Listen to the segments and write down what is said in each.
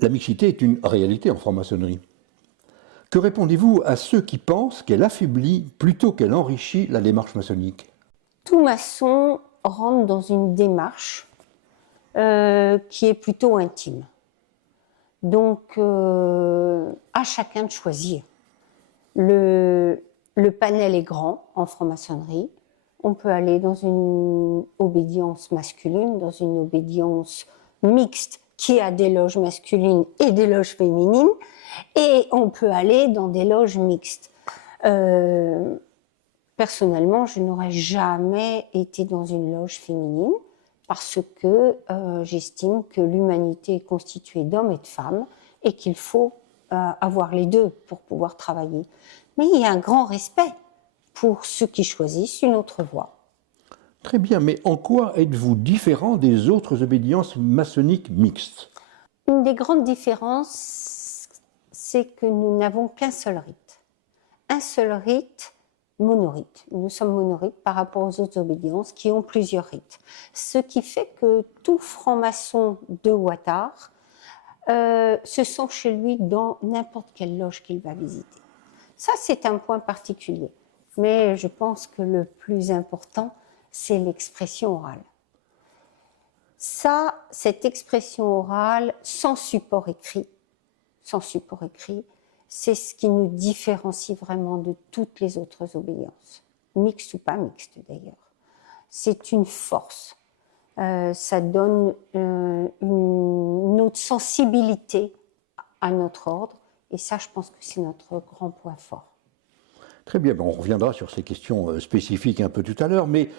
La mixité est une réalité en franc-maçonnerie. Que répondez-vous à ceux qui pensent qu'elle affaiblit plutôt qu'elle enrichit la démarche maçonnique? Tout maçon rentre dans une démarche qui est plutôt intime. Donc, à chacun de choisir. Le panel est grand en franc-maçonnerie. On peut aller dans une obédience masculine, dans une obédience mixte qui a des loges masculines et des loges féminines, et on peut aller dans des loges mixtes. Personnellement, je n'aurais jamais été dans une loge féminine parce que j'estime que l'humanité est constituée d'hommes et de femmes et qu'il faut avoir les deux pour pouvoir travailler. Mais il y a un grand respect pour ceux qui choisissent une autre voie. Très bien, mais en quoi êtes-vous différent des autres obédiences maçonniques mixtes? Une des grandes différences, c'est que nous n'avons qu'un seul rite. Un seul rite, monorite. Nous sommes monorites par rapport aux autres obédiences qui ont plusieurs rites. Ce qui fait que tout franc-maçon de Ouattara se sent chez lui dans n'importe quelle loge qu'il va visiter. Ça, c'est un point particulier. Mais je pense que le plus important, c'est l'expression orale. Ça, cette expression orale, sans support écrit, c'est ce qui nous différencie vraiment de toutes les autres obédiences, mixtes ou pas mixtes d'ailleurs. C'est une force. Ça donne une autre sensibilité à notre ordre, et ça, je pense que c'est notre grand point fort. Très bien, on reviendra sur ces questions spécifiques un peu tout à l'heure, mais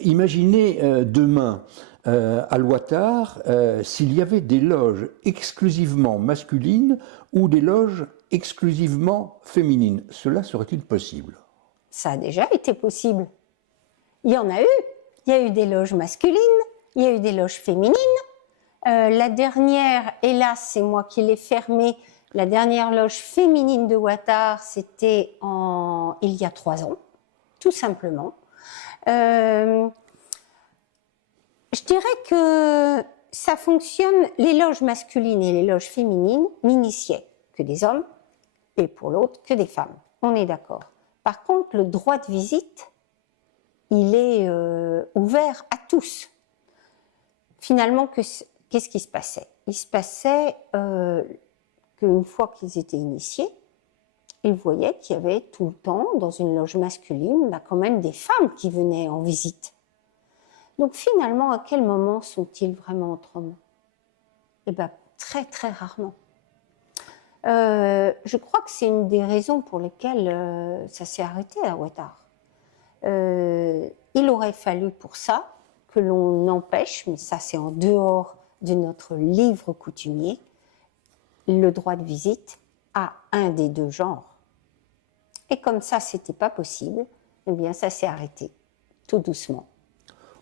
imaginez demain à l'Ouattara s'il y avait des loges exclusivement masculines ou des loges exclusivement féminines. Cela serait-il possible? Ça a déjà été possible. Il y en a eu. Il y a eu des loges masculines, il y a eu des loges féminines. La dernière, hélas, c'est moi qui l'ai fermée. La dernière loge féminine de Ouattara, c'était il y a 3 ans, tout simplement. Je dirais que ça fonctionne, les loges masculines et les loges féminines n'initiaient que des hommes, et pour l'autre, que des femmes. On est d'accord. Par contre, le droit de visite, il est ouvert à tous. Finalement, qu'est-ce qui se passait? Il se passait qu'une fois qu'ils étaient initiés, ils voyaient qu'il y avait tout le temps, dans une loge masculine, quand même des femmes qui venaient en visite. Donc finalement, à quel moment sont-ils vraiment entre hommes? Eh bien, très très rarement. Je crois que c'est une des raisons pour lesquelles ça s'est arrêté à Ouattara. Il aurait fallu pour ça que l'on empêche, mais ça c'est en dehors de notre livre coutumier, le droit de visite à un des deux genres. Et comme ça, c'était pas possible, eh bien ça s'est arrêté, tout doucement.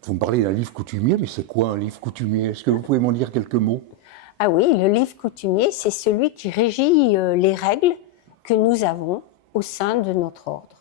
Vous me parlez d'un livre coutumier, mais c'est quoi un livre coutumier? Est-ce que vous pouvez m'en dire quelques mots? Ah oui, le livre coutumier, c'est celui qui régit les règles que nous avons au sein de notre ordre.